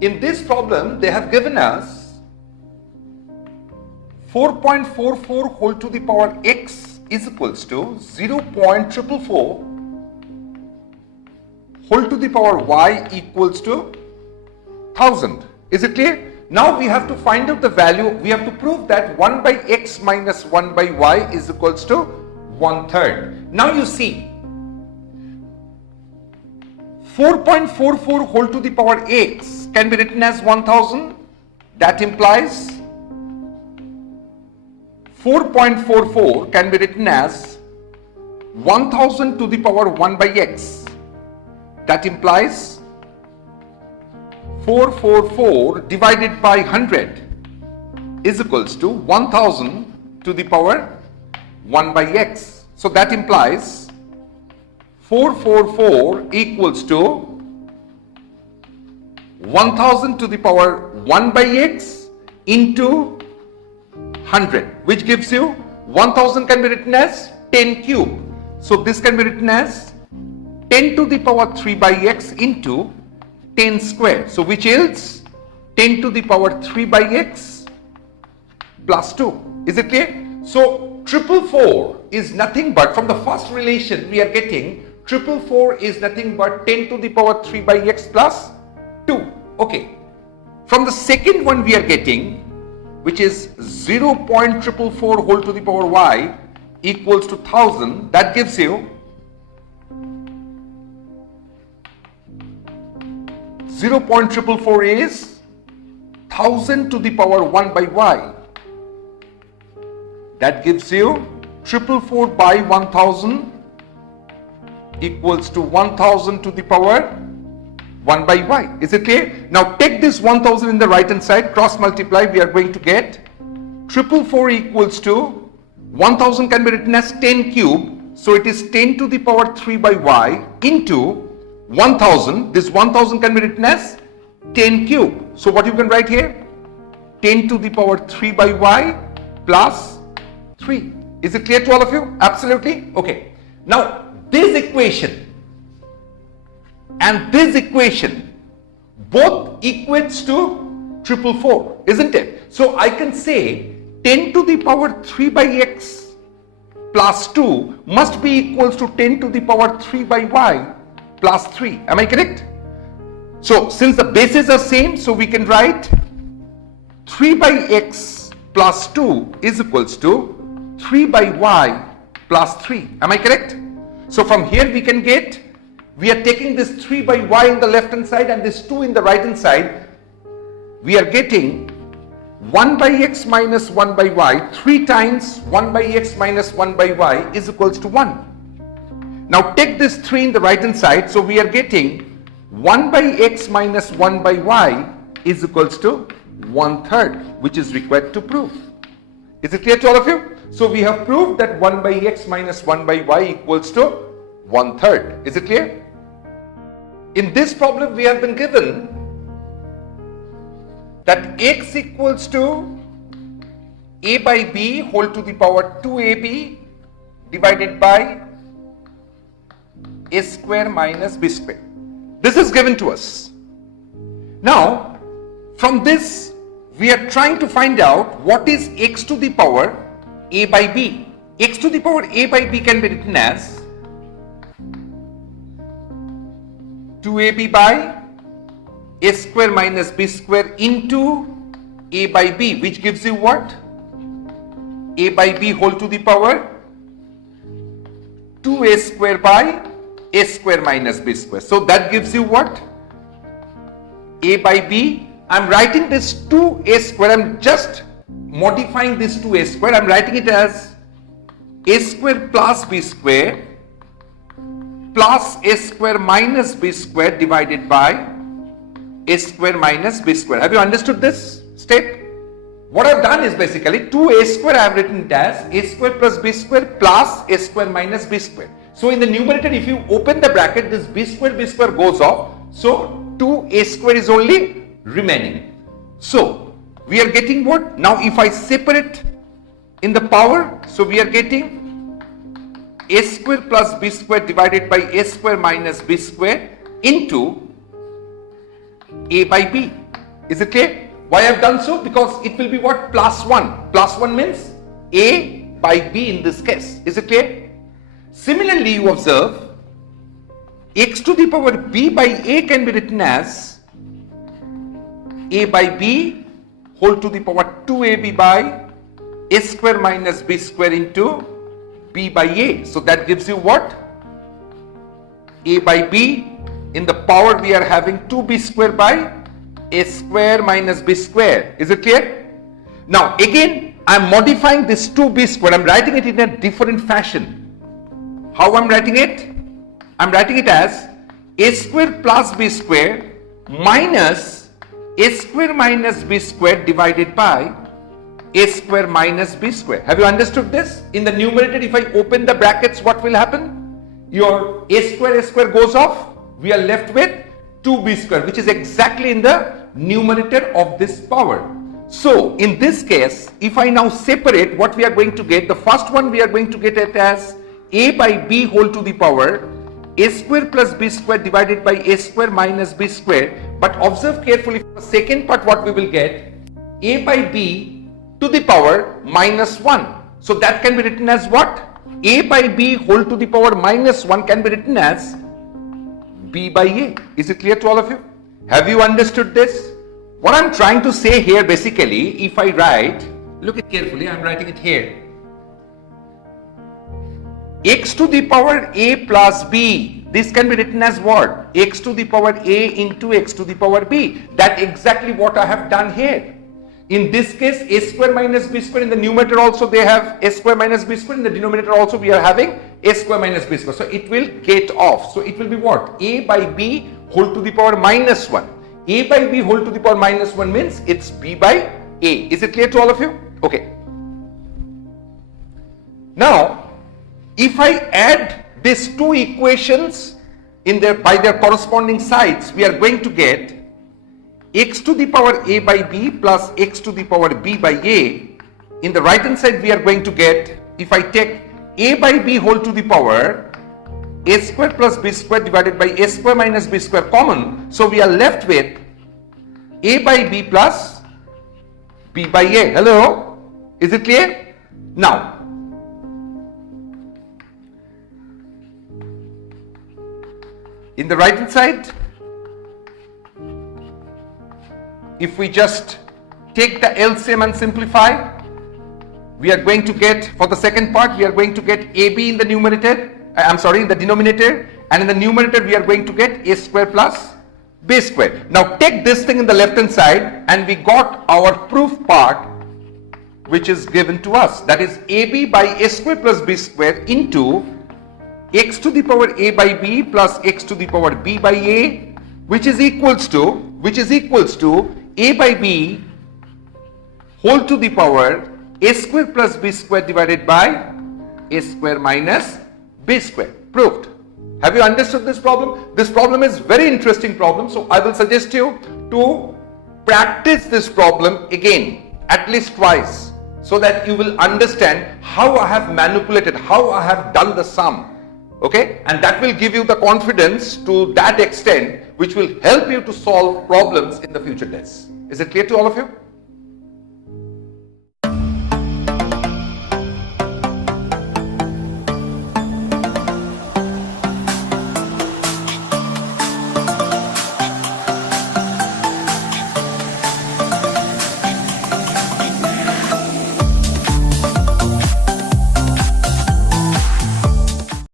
In this problem, they have given us 4.44 whole to the power x is equals to 0.444 whole to the power y equals to 1000. Is it clear? Now we have to find out the value. We have to prove that 1 by x minus 1 by y is equals to 1/3. Now you see, 4.44 whole to the power x can be written as 1000. That implies 4.44 can be written as 1000 to the power 1 by x. That implies 444 divided by 100 is equals to 1000 to the power 1 by x. So that implies 444 equals to 1000 to the power 1 by x into 100, which gives you 1000 can be written as 10 cube. So this can be written as 10 to the power 3 by x into 10 square. So which yields 10 to the power 3 by x plus 2. Is it clear? So 444 is nothing but, from the first relation we are getting, 444 is nothing but 10 to the power 3 by x plus 2. Okay. From the second one we are getting, which is 0.444 whole to the power y equals to 1000, that gives you 0.444 is 1000 to the power 1 by y. That gives you 444 by 1000 equals to 1000 to the power 1 by y. Is it clear? Now take this 1000 in the right hand side, cross multiply, we are going to get 444 equals to 1000 can be written as 10 cube. So it is 10 to the power 3 by y into 1000. This 1000 can be written as 10 cube. So what you can write here? 10 to the power 3 by y plus 3. Is it clear to all of you? Absolutely? Okay. Now this equation and this equation both equates to 444, isn't it? So I can say 10 to the power 3 by x plus 2 must be equals to 10 to the power 3 by y plus 3. Am I correct? So since the bases are same, so we can write 3 by x plus 2 is equals to 3 by y plus 3. Am I correct? So from here we can get, we are taking this 3 by y in the left hand side and this 2 in the right hand side. We are getting 1 by x minus 1 by y. 3 times 1 by x minus 1 by y is equals to 1. Now take this 3 in the right hand side. So we are getting 1 by x minus 1 by y is equals to 1/3, which is required to prove. Is it clear to all of you? So we have proved that 1 by x minus 1 by y equals to 1/3. Is it clear? In this problem we have been given that x equals to a by b whole to the power 2ab divided by a square minus b square. This is given to us. Now from this we are trying to find out what is x to the power a by b. X to the power a by b can be written as 2ab by a square minus b square into a by b, which gives you what? A by b whole to the power 2a square by a square minus b square. So that gives you what? A by b. I'm writing this 2a square. I'm just modifying this 2a square. I'm writing it as a square plus b square plus a square minus b square divided by a square minus b square. Have you understood this step? What I've done is basically 2a square I have written it as a square plus b square plus a square minus b square. So in the numerator, if you open the bracket, this b square goes off. So 2a square is only remaining. So we are getting what? Now if I separate in the power, so we are getting a square plus b square divided by a square minus b square into a by b. Is it clear? Why I've done so? Because it will be what? Plus 1. Plus 1 means A by B in this case. Is it clear? Similarly, you observe x to the power b by a can be written as a by b whole to the power 2ab by a square minus b square into b by a. So that gives you what? A by b in the power we are having 2b square by a square minus b square. Is it clear? Now again I am modifying this 2b square. I am writing it in a different fashion. How I am writing it? I am writing it as a square plus b square minus a square minus b square divided by a square minus b square. Have you understood this? In the numerator, if I open the brackets, what will happen? Your a square goes off. We are left with 2b square, which is exactly in the numerator of this power. So in this case, if I now separate, what we are going to get, the first one we are going to get it as a by b whole to the power a square plus b square divided by a square minus b square. But observe carefully, for the second part what we will get, a by b to the power minus 1. So that can be written as what? A by b whole to the power minus 1 can be written as b by a. Is it clear to all of you? Have you understood this? What I'm trying to say here basically, if I write, look at carefully, I'm writing it here. X to the power a plus b, this can be written as what? X to the power a into x to the power b. That exactly what I have done here. In this case, a square minus b square, in the numerator also they have a square minus b square, in the denominator also we are having a square minus b square. So it will get off. So it will be what? A by b whole to the power minus 1. A by b whole to the power minus 1 means it's b by a. Is it clear to all of you? Okay. Now, if I add these two equations in their by their corresponding sides, we are going to get x to the power a by b plus x to the power b by a. In the right hand side we are going to get, if I take a by b whole to the power a square plus b square divided by a square minus b square common. So we are left with a by b plus b by a. Hello? Is it clear? Now, in the right hand side, if we just take the LCM and simplify, we are going to get, for the second part, we are going to get AB in the numerator, in the denominator, and in the numerator we are going to get a square plus b square. Now take this thing in the left hand side and we got our proof part which is given to us. That is AB by a square plus b square into x to the power a by b plus x to the power b by a, which is equals to a by b whole to the power a square plus b square divided by a square minus b square. Proved. Have you understood this problem? This problem is very interesting problem. So I will suggest you to practice this problem again at least twice so that you will understand how I have manipulated, how I have done the sum. Okay, and that will give you the confidence to that extent which will help you to solve problems in the future tests. Is it clear to all of you?